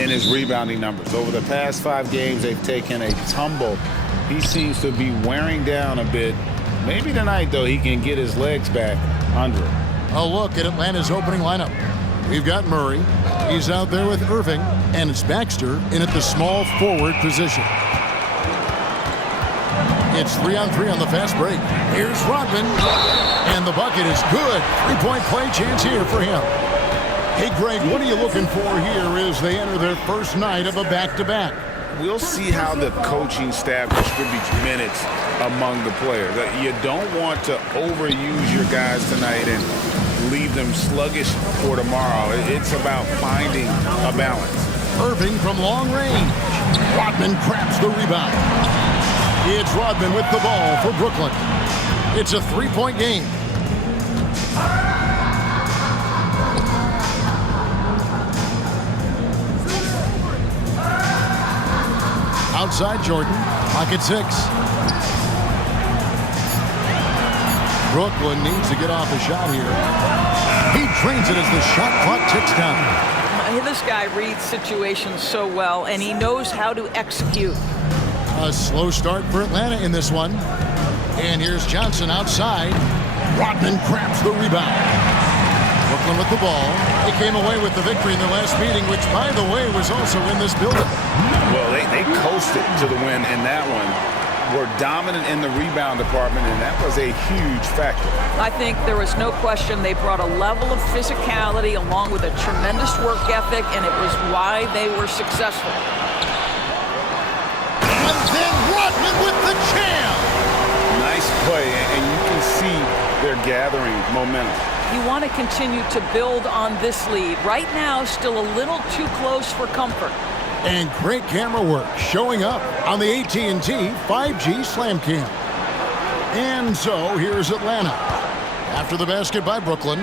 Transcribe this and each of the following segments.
in his rebounding numbers. Over the past 5 games, they've taken a tumble. He seems to be wearing down a bit. Maybe tonight, though, he can get his legs back under it. A look at Atlanta's opening lineup. We've got Murray. He's out there with Irving. And it's Baxter in at the small forward position. It's 3-on-3 on the fast break. Here's Rodman. And the bucket is good. 3-point play chance here for him. Hey, Greg, what are you looking for here as they enter their first night of a back-to-back? We'll see how the coaching staff distributes minutes among the players. You don't want to overuse your guys tonight and leave them sluggish for tomorrow. It's about finding a balance. Irving from long range. Rodman grabs the rebound. It's Rodman with the ball for Brooklyn. It's a 3-point game. Outside Jordan, pocket 6. Brooklyn needs to get off a shot here. He drains it as the shot clock ticks down. This guy reads situations so well, and he knows how to execute. A slow start for Atlanta in this one. And here's Johnson outside. Rodman grabs the rebound. Brooklyn with the ball. They came away with the victory in their last meeting, which, by the way, was also in this building. Well, they coasted to the win in that one. Were dominant in the rebound department, and that was a huge factor. I think there was no question they brought a level of physicality along with a tremendous work ethic, and it was why they were successful. And then Rodman with the jam. Nice play, and you can see they're gathering momentum. You want to continue to build on this lead. Right now, still a little too close for comfort. And great camera work showing up on the AT&T 5G Slam Cam. And so here's Atlanta. After the basket by Brooklyn.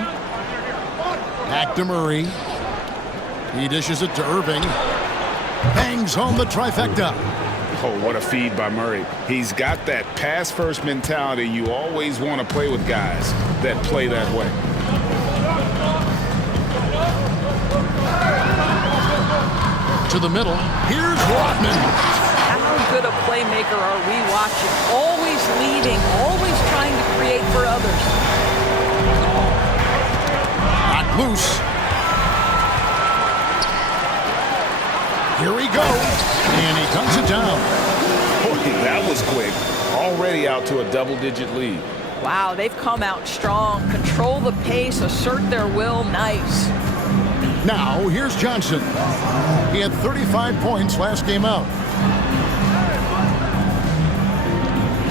Back to Murray. He dishes it to Irving. Bangs home the trifecta. Oh, what a feed by Murray. He's got that pass-first mentality. You always want to play with guys that play that way. To the middle. Here's Rodman. How good a playmaker are we watching? Always leading, always trying to create for others. Not loose. Here he goes. And he cuts it down. Boy, that was quick. Already out to a double-digit lead. Wow, they've come out strong. Control the pace, assert their will. Nice. Now, here's Johnson. He had 35 points last game out.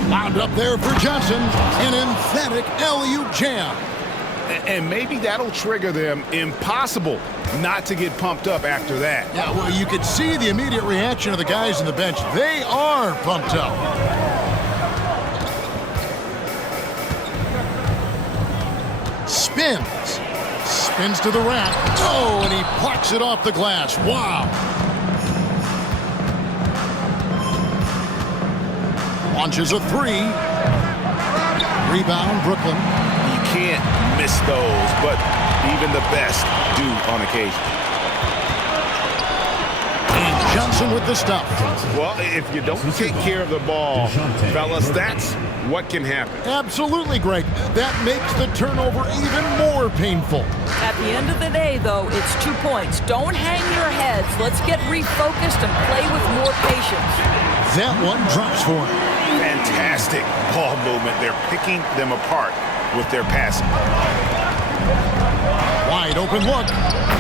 Wound up there for Johnson. An emphatic alley-oop jam. And maybe that'll trigger them. Impossible not to get pumped up after that. Yeah, well, you could see the immediate reaction of the guys on the bench. They are pumped up. Spins. Spins to the rack. Oh, and he plucks it off the glass. Wow. Launches a 3. Rebound, Brooklyn. You can't miss those, but even the best do on occasion. And Johnson with the stuff. Well, if you don't take care of the ball, fellas, that's what can happen. Absolutely, Greg. That makes the turnover even more painful. At the end of the day, though, it's 2 points. Don't hang your heads. Let's get refocused and play with more patience. That one drops for him. Fantastic ball movement. They're picking them apart with their passing. Wide open look.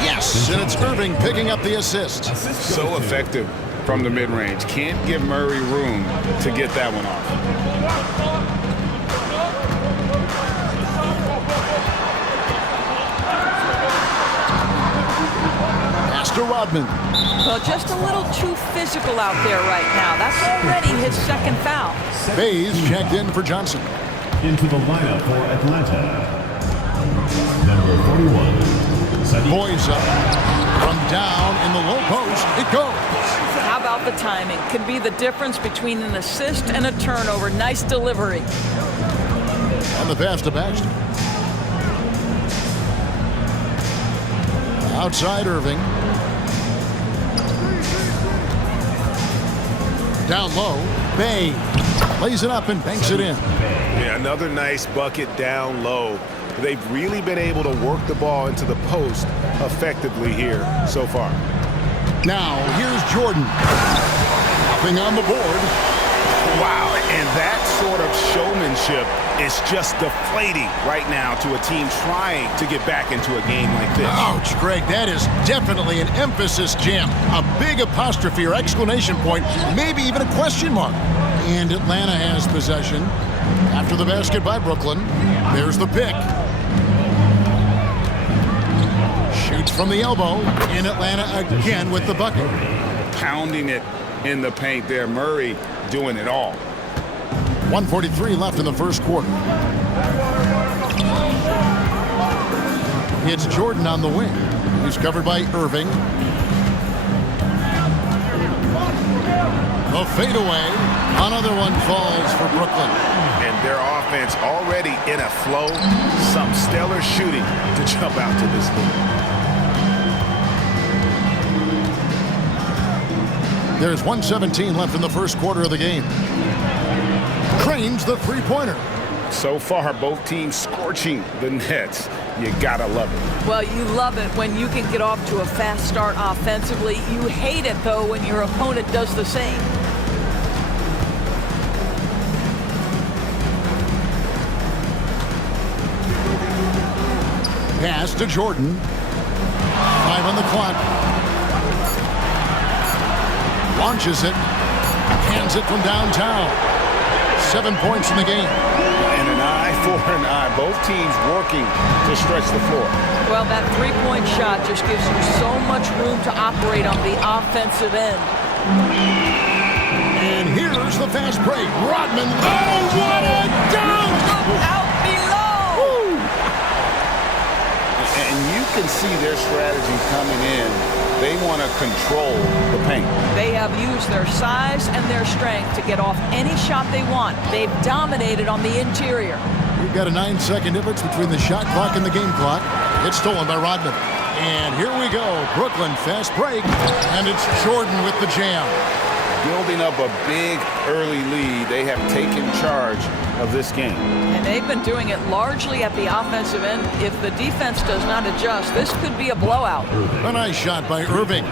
Yes, and it's Irving picking up the assist. So effective from the mid-range. Can't give Murray room to get that one off. Pass to Rodman. Well, just a little too physical out there right now. That's already his second foul. Bays checked in for Johnson. Into the lineup for Atlanta. Number 41. Boys up. From down in the low post, it goes. How about the timing? Could be the difference between an assist and a turnover. Nice delivery. On the pass to Baxter. Outside Irving. Down low, Bay lays it up and banks it in. Yeah, another nice bucket down low. They've really been able to work the ball into the post effectively here so far. Now, here's Jordan. Nothing on the board. Wow, and that sort of showmanship is just deflating right now to a team trying to get back into a game like this. Ouch, Greg, that is definitely an emphasis jam. A big apostrophe or exclamation point, maybe even a question mark. And Atlanta has possession. After the basket by Brooklyn, there's the pick. Shoots from the elbow, in Atlanta again with the bucket. Pounding it in the paint there. Murray doing it all. 1:43 left in the first quarter. It's Jordan on the wing. He's covered by Irving. A fadeaway. Another one falls for Brooklyn. And their offense already in a flow. Some stellar shooting to jump out to this lead. There's 1:17 left in the first quarter of the game. Cranes the three-pointer. So far, both teams scorching the Nets. You gotta love it. Well, you love it when you can get off to a fast start offensively. You hate it, though, when your opponent does the same. Pass to Jordan. 5 on the clock. Launches it. Hands it from downtown. 7 points in the game. And an eye for an eye. Both teams working to stretch the floor. Well, that three-point shot just gives you so much room to operate on the offensive end. And here's the fast break. Rodman. Oh, what a dunk! Look out below! Woo! And you can see their strategy coming in. They want to control the paint. They have used their size and their strength to get off any shot they want. They've dominated on the interior. We've got a 9-second difference between the shot clock and the game clock. It's stolen by Rodman. And here we go. Brooklyn fast break. And it's Jordan with the jam. Building up a big early lead. They have taken charge of this game. And they've been doing it largely at the offensive end. If the defense does not adjust, this could be a blowout. A nice shot by Irving.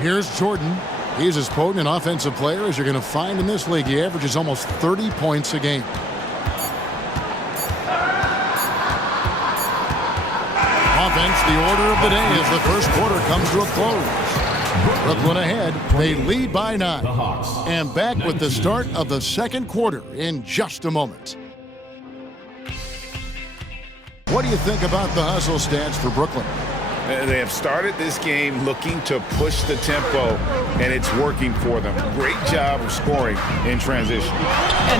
Here's Jordan. He's as potent an offensive player as you're going to find in this league. He averages almost 30 points a game. Offense, the order of the day as the first quarter comes to a close. Brooklyn ahead. They lead by 9. And back with the start of the second quarter in just a moment. What do you think about the hustle stats for Brooklyn? They have started this game looking to push the tempo, and it's working for them. Great job of scoring in transition.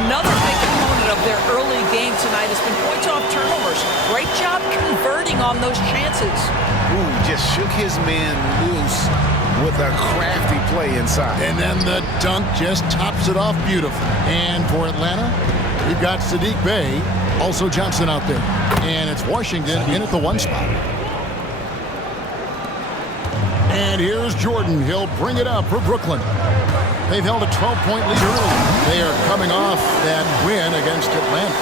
Another big component of their early game tonight has been points off turnovers. Great job converting on those chances. Ooh, just shook his man loose with a crafty play inside. And then the dunk just tops it off beautifully. And for Atlanta, we've got Saddiq Bey, also Johnson out there. And it's Washington in at the 1 spot. And here's Jordan. He'll bring it up for Brooklyn. They've held a 12-point lead early. They are coming off that win against Atlanta.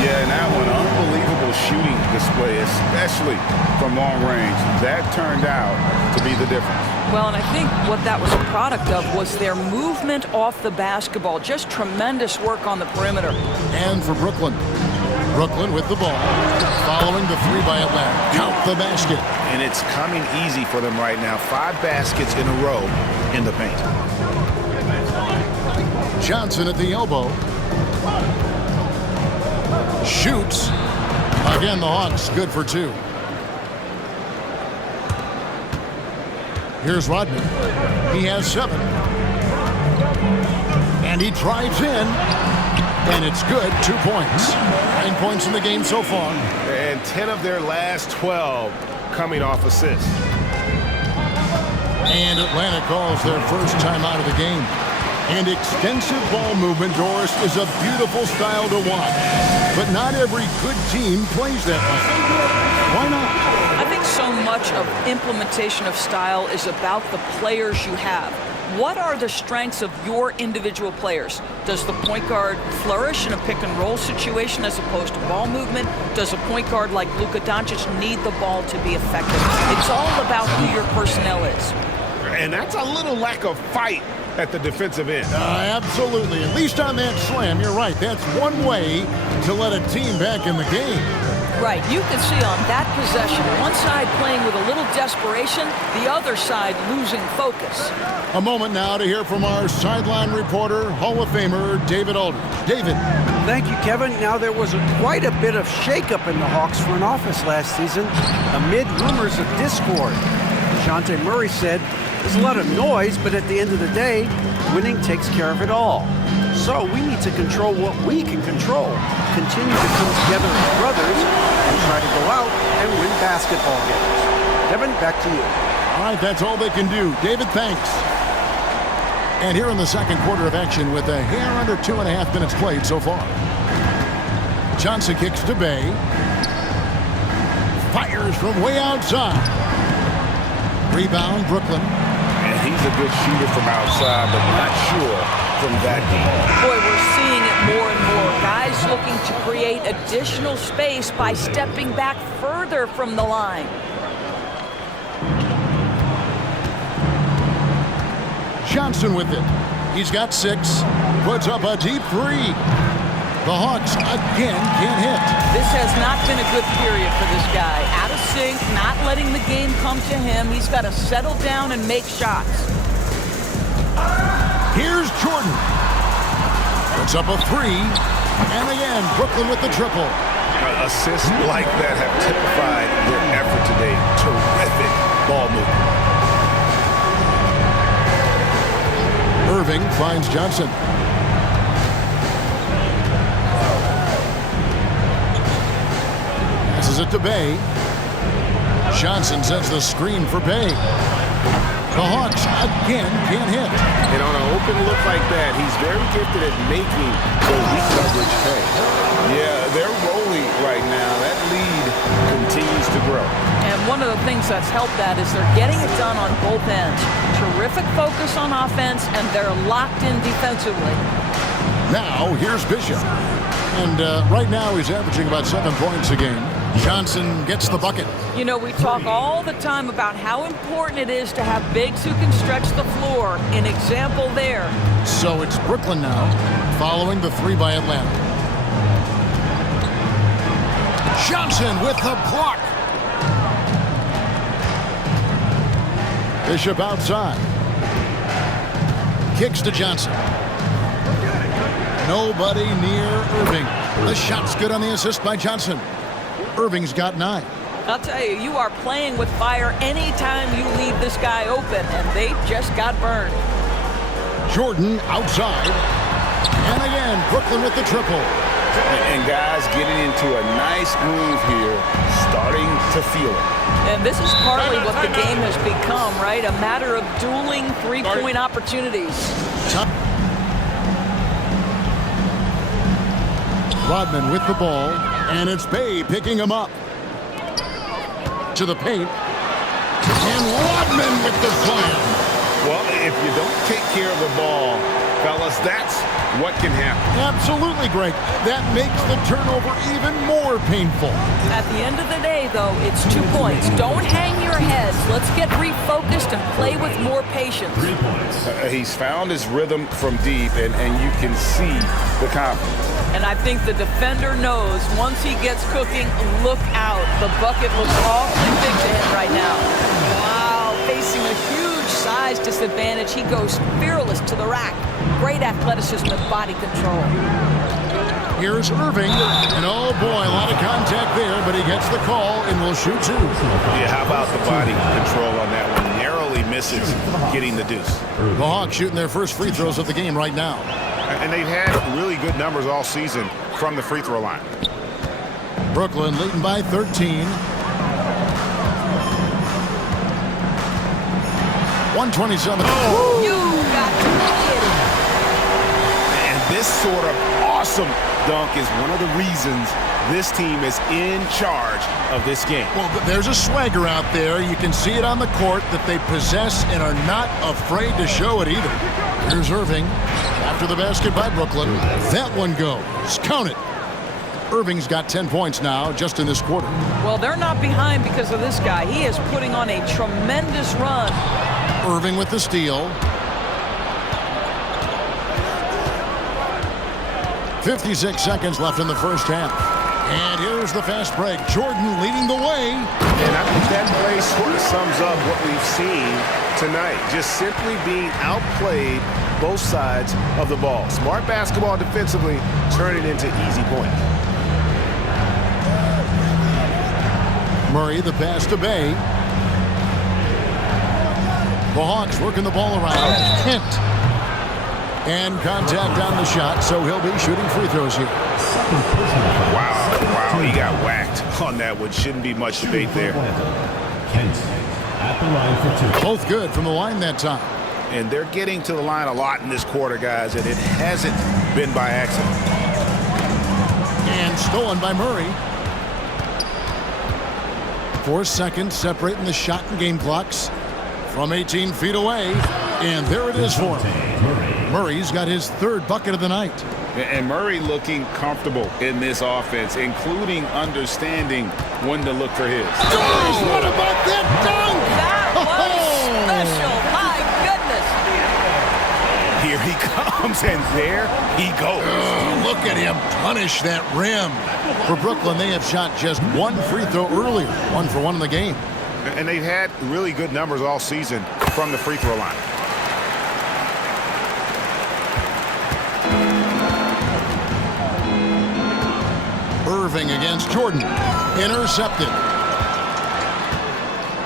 Yeah, and that one, unbelievable shooting display, especially from long range. That turned out to be the difference. Well, and I think what that was a product of was their movement off the basketball. Just tremendous work on the perimeter. And for Brooklyn. Brooklyn with the ball. Following the 3 by Atlanta. Count the basket. And it's coming easy for them right now. 5 baskets in a row in the paint. Johnson at the elbow. Shoots. Again, the Hawks good for 2. Here's Rodman. He has 7. And he drives in. And it's good. 2 points. 9 points in the game so far. And 10 of their last 12 coming off assists. And Atlanta calls their first time out of the game. And extensive ball movement, Doris, is a beautiful style to watch. But not every good team plays that way. Why not? I think so much of implementation of style is about the players you have. What are the strengths of your individual players? Does the point guard flourish in a pick-and-roll situation as opposed to ball movement? Does a point guard like Luka Doncic need the ball to be effective? It's all about who your personnel is. And that's a little lack of fight at the defensive end. Absolutely. At least on that slam, you're right. That's one way to let a team back in the game. Right. You can see on that possession, one side playing with a little desperation, the other side losing focus. A moment now to hear from our sideline reporter, Hall of Famer David Aldridge. David. Thank you, Kevin. Now, there was quite a bit of shakeup in the Hawks front office last season amid rumors of discord. DeJounte Murray said, "There's a lot of noise, but at the end of the day, winning takes care of it all. So we need to control what we can control, continue to come together as brothers, and try to go out and win basketball games." Kevin, back to you. All right, that's all they can do. David, thanks. And here in the second quarter of action with a hair under 2.5 minutes played so far. Johnson kicks to Bay. Fires from way outside. Rebound, Brooklyn. And he's a good shooter from outside, but not sure from that deep. Boy, we're seeing it more and more. Guys looking to create additional space by stepping back further from the line. Johnson with it. He's got 6. Puts up a deep 3. The Hawks again can't hit. This has not been a good period for this guy. Out of sync, not letting the game come to him. He's got to settle down and make shots. Here's Jordan. Puts up a 3. And again, Brooklyn with the triple. Assists like that have typified their effort today. Terrific ball movement. Irving finds Johnson. Passes it to Bay. Johnson sends the screen for Bay. The Hawks again can't hit. And on an open look like that, he's very gifted at making the weak coverage pay. Yeah, they're rolling right now. That lead continues to grow. And one of the things that's helped that is they're getting it done on both ends. Terrific focus on offense, and they're locked in defensively. Now, here's Bishop. And right now, he's averaging about 7 points a game. Johnson gets the bucket. You know, we talk all the time about how important it is to have bigs who can stretch the floor. An example there. So it's Brooklyn now, following the 3 by Atlanta. Johnson with the block. Bishop outside. Kicks to Johnson. Nobody near Irving. The shot's good on the assist by Johnson. Irving's got 9. I'll tell you, you are playing with fire anytime you leave this guy open, and they just got burned. Jordan outside. And again, Brooklyn with the triple. And guys getting into a nice groove here, starting to feel it. And this is partly what the game has become, right? A matter of dueling three-point opportunities. Rodman with the ball, and it's Bay picking him up. To the paint. And Rodman with the slam. Well, if you don't take care of the ball, fellas, that's what can happen. Absolutely, Greg. That makes the turnover even more painful. At the end of the day, though, it's 2 points. Don't hang your heads. Let's get refocused and play with more patience. 3 points. He's found his rhythm from deep, and you can see the confidence. And I think the defender knows once he gets cooking, look out. The bucket looks awfully big to him right now. Wow, facing a huge size disadvantage. He goes fearless to the rack. Great athleticism and body control. Here's Irving. And oh boy, a lot of contact there, but he gets the call and will shoot 2. Yeah, how about the body control on that one? Narrowly misses getting the deuce. The Hawks shooting their first free throws of the game right now. And they've had really good numbers all season from the free throw line. Brooklyn leading by 13. 127. Oh. You got And this sort of awesome dunk is one of the reasons this team is in charge of this game. Well, there's a swagger out there. You can see it on the court that they possess and are not afraid to show it either. Here's Irving after the basket by Brooklyn. That one goes. Count it. Irving's got 10 points now just in this quarter. Well, they're not behind because of this guy. He is putting on a tremendous run. Irving with the steal. 56 seconds left in the first half. And here's the fast break. Jordan leading the way. And I think that play sort of sums up what we've seen tonight. Just simply being outplayed both sides of the ball. Smart basketball defensively, turning into easy points. Murray the pass to Bay. The Hawks working the ball around. Kent. And contact on the shot, so he'll be shooting free throws here. Wow, he got whacked on that one. Shouldn't be much debate there. Kent at the line for 2. Both good from the line that time. And they're getting to the line a lot in this quarter, guys, and it hasn't been by accident. And stolen by Murray. 4 seconds separating the shot and game clocks from 18 feet away. And there it is for him. Murray's got his third bucket of the night. And Murray looking comfortable in this offense, including understanding when to look for his. Oh, what about that dunk? That was special. My goodness. Here he comes, and there he goes. Oh, look at him punish that rim. For Brooklyn, they have shot just one free throw earlier. 1 for 1 in the game. And they've had really good numbers all season from the free throw line. Irving against Jordan. Intercepted.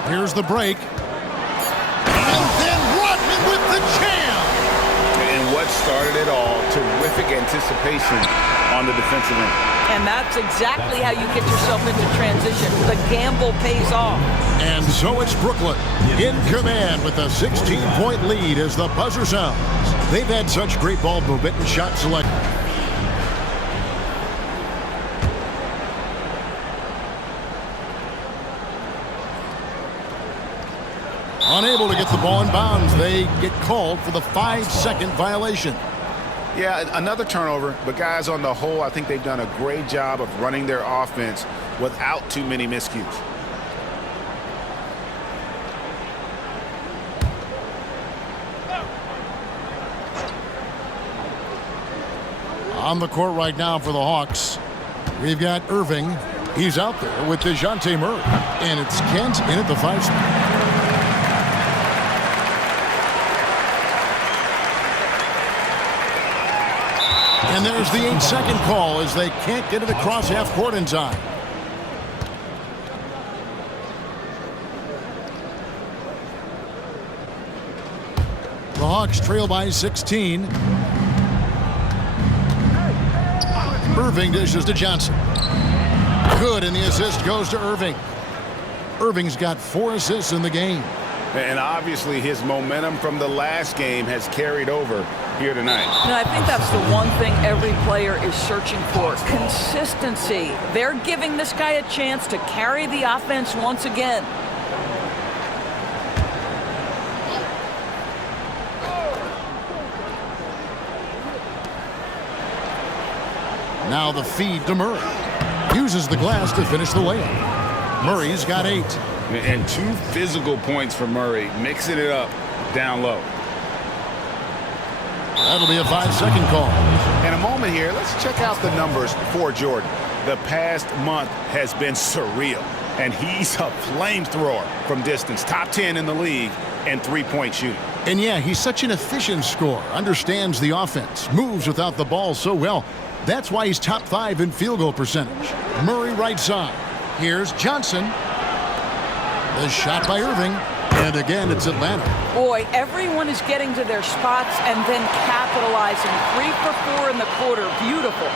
Here's the break. And then Rodman with the jam. And what started it all, terrific anticipation on the defensive end. And that's exactly how you get yourself into transition. The gamble pays off. And so it's Brooklyn in command with a 16-point lead as the buzzer sounds. They've had such great ball movement and shot selection. Unable to get the ball in bounds. They get called for the 5-second violation. Yeah, another turnover, but guys, on the whole, I think they've done a great job of running their offense without too many miscues. On the court right now for the Hawks, we've got Irving. He's out there with DeJounte Murray. And it's Kent in at the 5 spot. And there's the 8-second call as they can't get it across half court in time. The Hawks trail by 16. Irving dishes to Johnson. Good, and the assist goes to Irving. Irving's got 4 assists in the game. And obviously his momentum from the last game has carried over here tonight. No, I think that's the one thing every player is searching for. Consistency. They're giving this guy a chance to carry the offense once again. Now the feed to Murray. Uses the glass to finish the layup. Murray's got 8. And 2 physical points for Murray, mixing it up down low. That'll be a 5-second call. In a moment here, let's check out the numbers for Jordan. The past month has been surreal, and he's a flamethrower from distance. Top 10 in the league and 3-point shooting. And yeah, he's such an efficient scorer. Understands the offense. Moves without the ball so well. That's why he's top 5 in field goal percentage. Murray right side. Here's Johnson. The shot by Irving. And again, it's Atlanta. Boy, everyone is getting to their spots and then capitalizing. 3 for 4 in the quarter. Beautiful.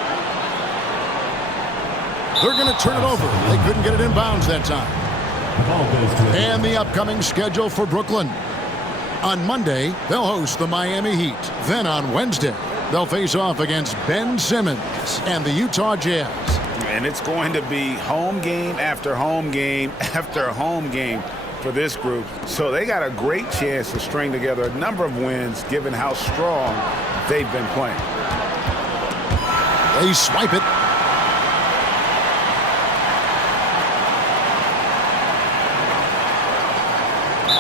They're going to turn it over. They couldn't get it in bounds that time. And the upcoming schedule for Brooklyn. On Monday, they'll host the Miami Heat. Then on Wednesday, they'll face off against Ben Simmons and the Utah Jazz. And it's going to be home game after home game after home game for this group. So they got a great chance to string together a number of wins given how strong they've been playing. They swipe it.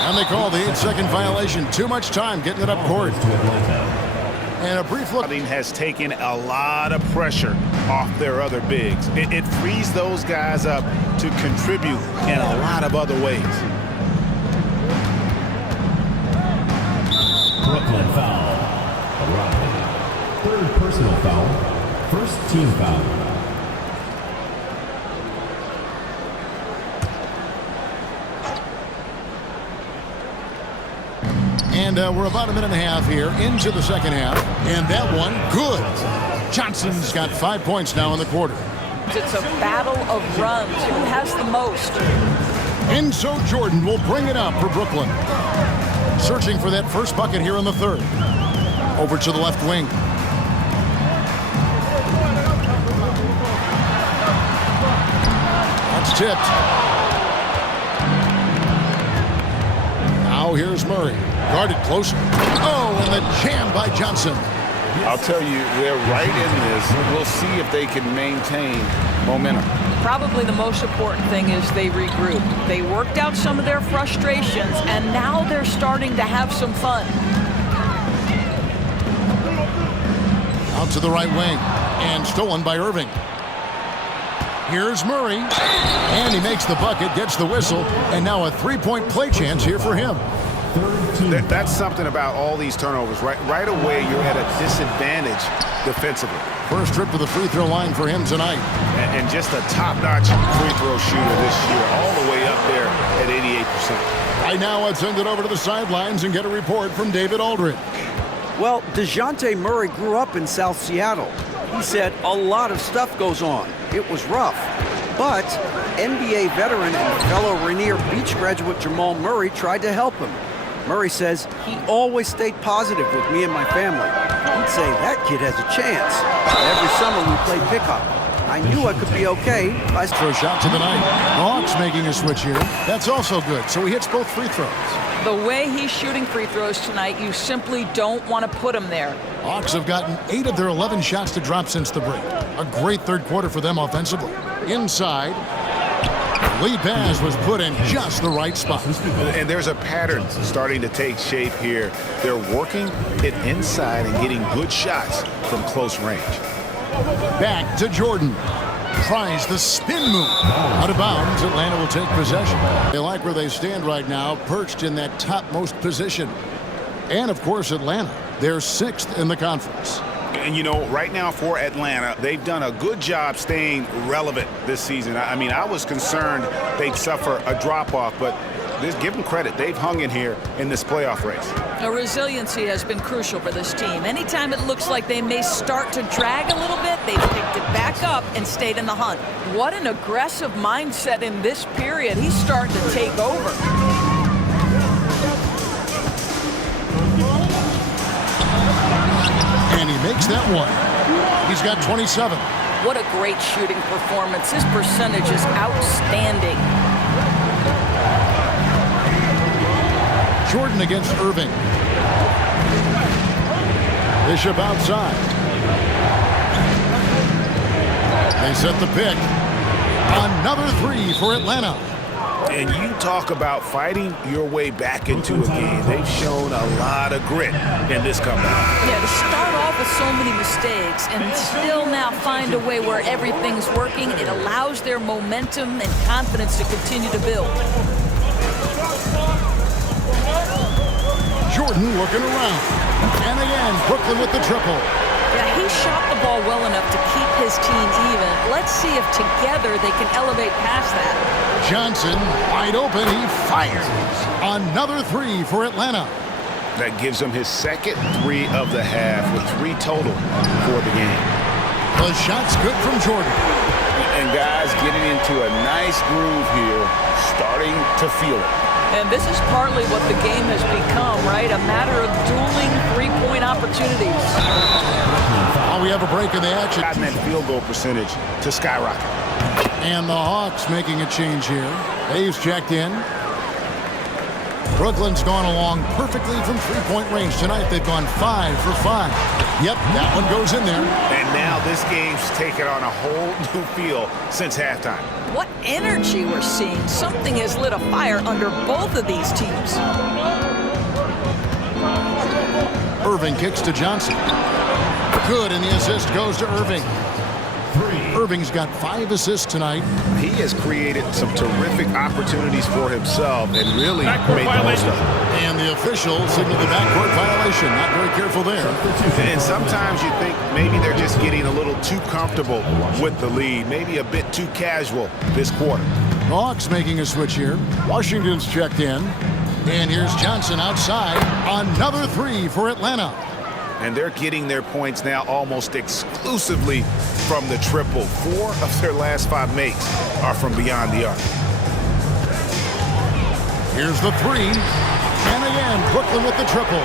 And they call the 8-second violation. Too much time getting it up court. And a brief look. Has taken a lot of pressure off their other bigs. It frees those guys up to contribute in a lot of other ways. Brooklyn foul. Riley. Third personal foul. First team foul. And we're about a minute and a half here into the second half. And that one, good. Johnson's got 5 points now in the quarter. It's a battle of runs. Who has the most? And so Jordan will bring it up for Brooklyn. Searching for that first bucket here in the third. Over to the left wing. That's tipped. Now here's Murray. Guarded close. Oh, and the jam by Johnson. I'll tell you, they're right in this. We'll see if they can maintain momentum. Probably the most important thing is they regroup. They worked out some of their frustrations, and now they're starting to have some fun. Out to the right wing. And stolen by Irving. Here's Murray. And he makes the bucket, gets the whistle, and now a three-point play chance here for him. That's something about all these turnovers. Right away, you're at a disadvantage defensively. First trip to the free throw line for him tonight. And just a top-notch free throw shooter this year, all the way up there at 88%. Right now, let's send it over to the sidelines and get a report from David Aldridge. Well, DeJounte Murray grew up in South Seattle. He said a lot of stuff goes on. It was rough. But NBA veteran and fellow Rainier Beach graduate Jamal Murray tried to help him. Murray says he always stayed positive with me and my family. He'd say that kid has a chance. Every summer we played pickup. I knew I could be okay. Throw shot to the night. The Hawks making a switch here. That's also good. So he hits both free throws. The way he's shooting free throws tonight, you simply don't want to put him there. Hawks have gotten 8 of their 11 shots to drop since the break. A great third quarter for them offensively. Inside, lead pass was put in just the right spot. And there's a pattern starting to take shape here. They're working it inside and getting good shots from close range. Back to Jordan. Tries the spin move. Out of bounds, Atlanta will take possession. They like where they stand right now, perched in that topmost position. And, of course, Atlanta. They're 6th in the conference. And, you know, right now for Atlanta, they've done a good job staying relevant this season. I mean, I was concerned they'd suffer a drop-off, but give them credit. They've hung in here in this playoff race. Resiliency has been crucial for this team. Anytime it looks like they may start to drag a little bit, they've picked it back up and stayed in the hunt. What an aggressive mindset in this period. He's starting to take over. And he makes that one. He's got 27. What a great shooting performance. His percentage is outstanding. Jordan against Irving. Bishop outside. They set the pick. Another three for Atlanta. And you talk about fighting your way back into a game. They've shown a lot of grit in this comeback. Yeah, to start off with so many mistakes and still now find a way where everything's working, it allows their momentum and confidence to continue to build. Jordan looking around. And again, Brooklyn with the triple. Yeah, he shot the ball well enough to keep his team even. Let's see if together they can elevate past that. Johnson, wide open, he fires. Another three for Atlanta. That gives him his second three of the half with 3 total for the game. The shot's good from Jordan. And guys getting into a nice groove here, starting to feel it. And this is partly what the game has become, right? A matter of dueling three-point opportunities. We have a break in the action. Gotten that field goal percentage to skyrocket. And the Hawks making a change here. Dave's checked in. Brooklyn's gone along perfectly from three-point range tonight. They've gone 5 for 5. Yep, that one goes in there. And now this game's taken on a whole new feel since halftime. What energy we're seeing. Something has lit a fire under both of these teams. Irving kicks to Johnson. Good, and the assist goes to Irving. Irving's got 5 assists tonight. He has created some terrific opportunities for himself and really made the most of it. And the official signaled the backcourt violation. Not very careful there. And sometimes you think maybe they're just getting a little too comfortable with the lead, maybe a bit too casual this quarter. Hawks making a switch here. Washington's checked in. And here's Johnson outside. Another 3 for Atlanta. And they're getting their points now almost exclusively from the triple. 4 of their last 5 makes are from beyond the arc. Here's the 3. And again, Brooklyn with the triple.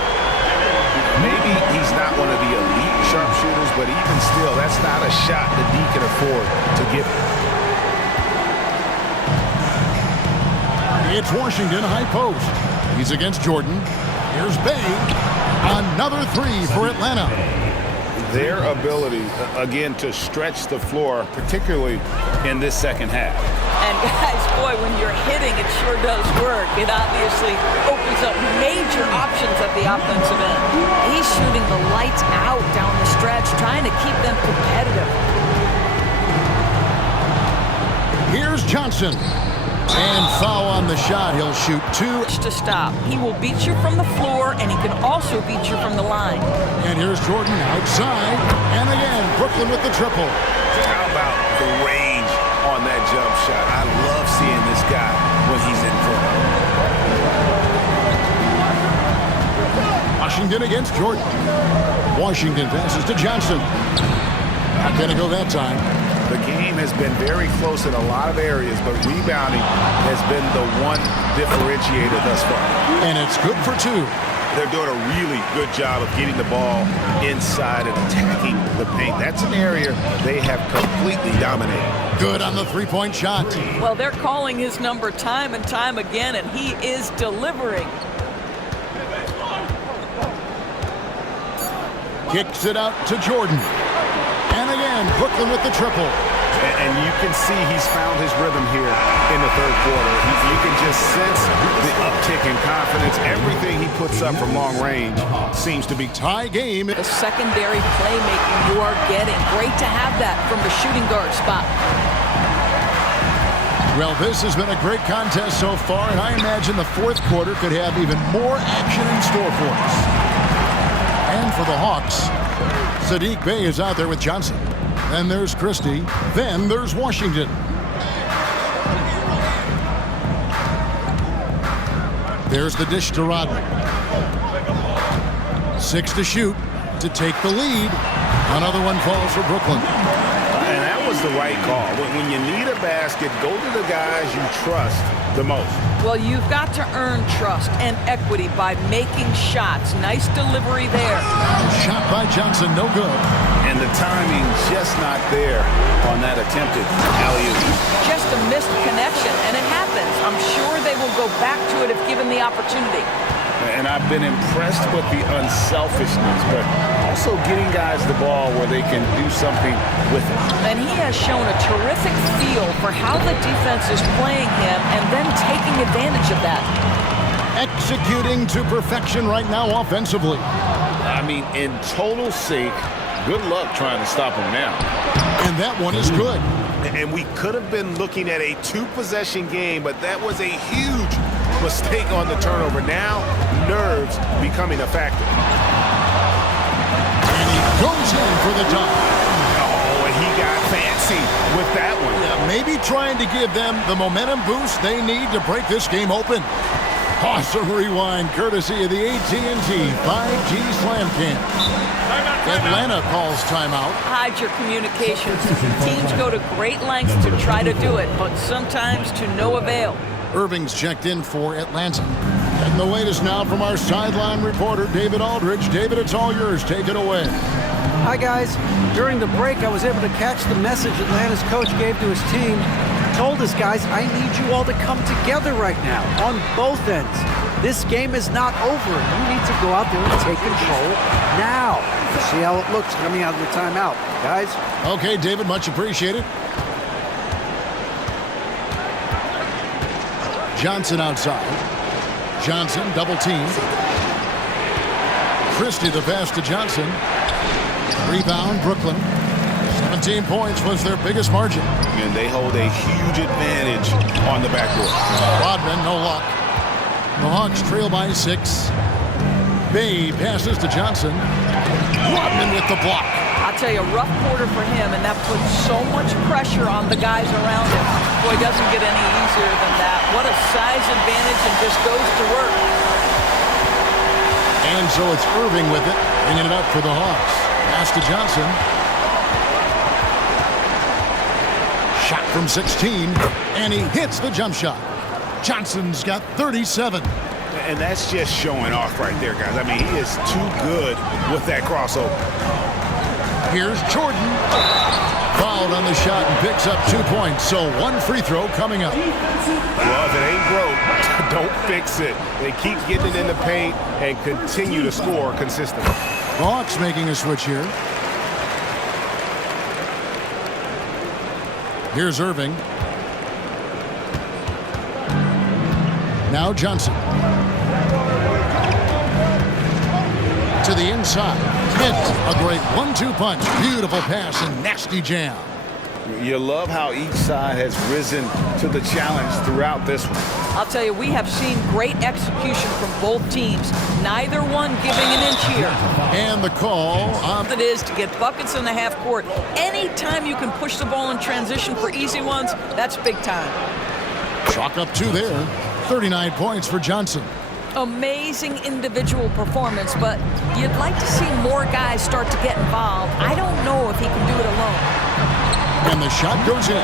Maybe he's not one of the elite sharpshooters, but even still, that's not a shot that he can afford to give. It's Washington high post. He's against Jordan. Here's Bay. Another 3 for Atlanta. Their ability, again, to stretch the floor, particularly in this second half. And guys, boy, when you're hitting, it sure does work. It obviously opens up major options at the offensive end. He's shooting the lights out down the stretch, trying to keep them competitive. Here's Johnson. And foul on the shot. He'll shoot 2. To stop. He will beat you from the floor, and he can also beat you from the line. And here's Jordan outside. And again, Brooklyn with the triple. How about the range on that jump shot? I love seeing this guy when he's in front. Washington against Jordan. Washington passes to Johnson. Not going to go that time. The game has been very close in a lot of areas, but rebounding has been the one differentiator thus far. And it's good for 2. They're doing a really good job of getting the ball inside and attacking the paint. That's an area they have completely dominated. Good on the three-point shot. Well, they're calling his number time and time again, and he is delivering. Kicks it out to Jordan. And again, Brooklyn with the triple. And you can see he's found his rhythm here in the third quarter. You can just sense the uptick in confidence. Everything he puts up from long range seems to be tie game. The secondary playmaking you are getting. Great to have that from the shooting guard spot. Well, this has been a great contest so far, and I imagine the fourth quarter could have even more action in store for us. And for the Hawks, Saddiq Bey is out there with Johnson. Then there's Christie. Then there's Washington. There's the dish to Rodman. 6 to shoot to take the lead. Another one falls for Brooklyn. And that was the right call. When you need a basket, go to the guys you trust the most. Well, you've got to earn trust and equity by making shots. Nice delivery there. Shot by Johnson, no good. And the timing just not there on that attempted alley-oop. Just a missed connection, and it happens. I'm sure they will go back to it if given the opportunity. And I've been impressed with the unselfishness, but also getting guys the ball where they can do something with it. And he has shown a terrific feel for how the defense is playing him and then taking advantage of that. Executing to perfection right now offensively. I mean, in total sync, good luck trying to stop him now. And that one is good. And we could have been looking at a 2-possession game, but that was a huge mistake on the turnover. Now, nerves becoming a factor. And he goes in for the dunk. Oh, and he got fancy with that one. Yeah, maybe trying to give them the momentum boost they need to break this game open. Awesome rewind courtesy of the AT&T 5G Slam Cam. Atlanta calls timeout. Hide your communications. Teams go to great lengths to try to do it, but sometimes to no avail. Irving's checked in for Atlanta. And the latest now from our sideline reporter, David Aldridge. David, it's all yours. Take it away. Hi, guys. During the break, I was able to catch the message Atlanta's coach gave to his team. He told us, guys, I need you all to come together right now on both ends. This game is not over. You need to go out there and take control now. We'll see how it looks coming out of the timeout. Guys? Okay, David, much appreciated. Johnson outside. Johnson double teamed. Christie the pass to Johnson. Rebound, Brooklyn. 17 points was their biggest margin. And they hold a huge advantage on the backcourt. Rodman, no luck. The Hawks trail by 6. Bay passes to Johnson. Rodman with the block. I'll tell you, a rough quarter for him, and that puts so much pressure on the guys around him. Boy, it doesn't get any easier than that. What a size advantage, and just goes to work. And so it's Irving with it, bringing it up for the Hawks. Pass to Johnson. Shot from 16, and he hits the jump shot. Johnson's got 37. And that's just showing off right there, guys. I mean, he is too good with that crossover. Here's Jordan. Fouled on the shot and picks up 2 points. So one free throw coming up. Well, if it ain't broke, don't fix it. They keep getting it in the paint and continue to score consistently. The Hawks making a switch here. Here's Irving. Now Johnson. To the inside. Hit. A great 1-2 punch. Beautiful pass and nasty jam. You love how each side has risen to the challenge throughout this one. I'll tell you, we have seen great execution from both teams. Neither one giving an inch here. And the call on It is to get buckets in the half court. Anytime you can push the ball in transition for easy ones, that's big time. chalk up 2 there. 39 points for Johnson. Amazing individual performance, but you'd like to see more guys start to get involved. I don't know if he can do it alone. And the shot goes in.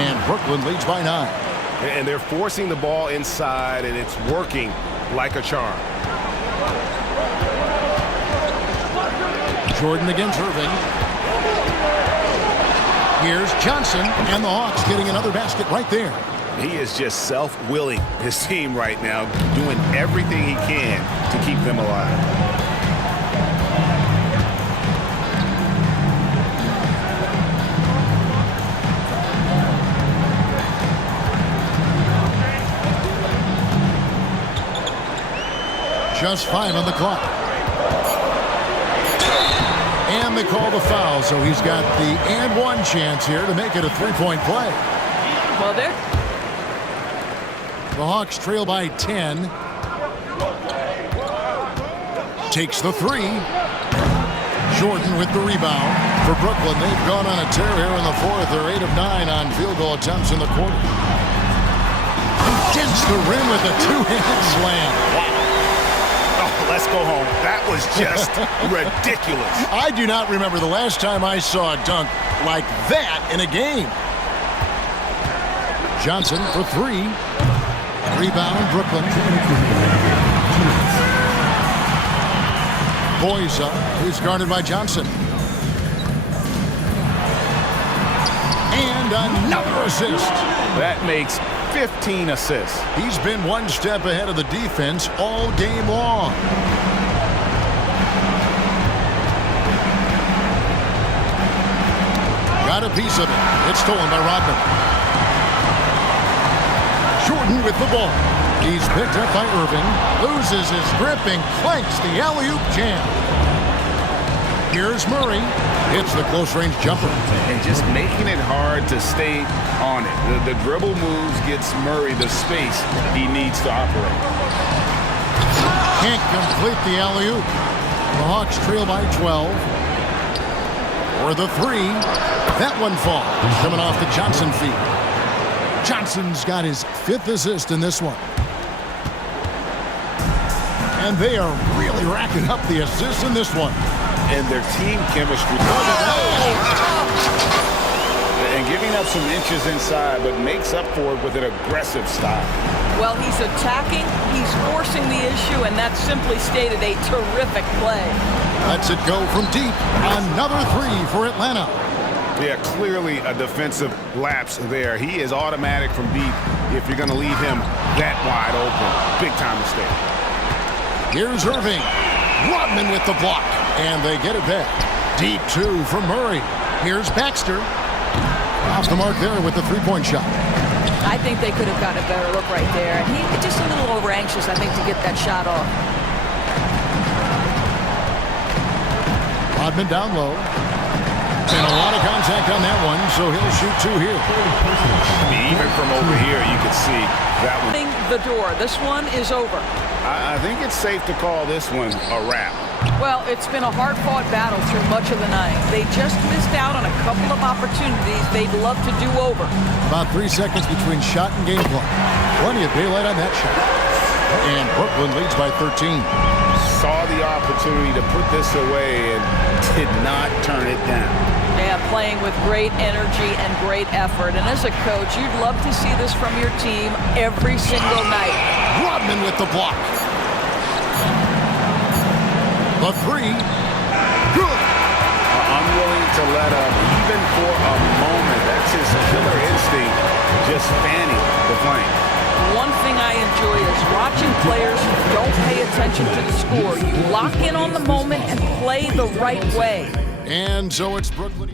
And Brooklyn leads by 9. And they're forcing the ball inside, and it's working like a charm. Jordan against Irving. Here's Johnson, and the Hawks getting another basket right there. He is just self-willing, his team right now, doing everything he can to keep them alive. Just 5 on the clock. And they call the foul, so he's got the and one chance here to make it a 3-point play. Well, there. The Hawks trail by 10. Takes the 3. Jordan with the rebound. For Brooklyn, they've gone on a tear here in the fourth. They're 8 of 9 on field goal attempts in the quarter. He dents the rim with a two-handed slam. Wow. Oh, let's go home. That was just ridiculous. I do not remember the last time I saw a dunk like that in a game. Johnson for 3. Rebound, Brooklyn. Boyza is guarded by Johnson. And another assist. That makes 15 assists. He's been one step ahead of the defense all game long. Got a piece of it. It's stolen by Rodman. Jordan with the ball. He's picked up by Irving. Loses his grip and clanks the alley-oop jam. Here's Murray. Hits the close-range jumper. And just making it hard to stay on it. The dribble moves gets Murray the space he needs to operate. Can't complete the alley-oop. The Hawks trail by 12. For the 3. That one falls. Coming off the Johnson feed. Johnson's got his 5th assist in this one. And they are really racking up the assists in this one. And their team chemistry. And giving up some inches inside, but makes up for it with an aggressive style. Well, he's attacking, he's forcing the issue, and that's simply stated a terrific play. Lets it go from deep. Another three for Atlanta. Yeah, clearly a defensive lapse there. He is automatic from deep if you're going to leave him that wide open. Big time mistake. Here's Irving. Rodman with the block. And they get it back. Deep two from Murray. Here's Baxter. Off the mark there with the three-point shot. I think they could have got a better look right there. And he just a little over-anxious, I think, to get that shot off. Rodman down low. And a lot of contact on that one, so he'll shoot two here. Even from over here, you could see that one. The door. This one is over. I think it's safe to call this one a wrap. Well, it's been a hard-fought battle through much of the night. They just missed out on a couple of opportunities they'd love to do over. About 3 seconds between shot and game clock. Plenty of daylight on that shot. And Brooklyn leads by 13. Saw the opportunity to put this away and did not turn it down. Yeah, playing with great energy and great effort. And as a coach, you'd love to see this from your team every single night. Rodman with the block. The three. Good. Unwilling to let up even for a moment. That's his killer instinct, just fanning the flame. One thing I enjoy is watching players who don't pay attention to the score. You lock in on the moment and play the right way. And so it's Brooklyn.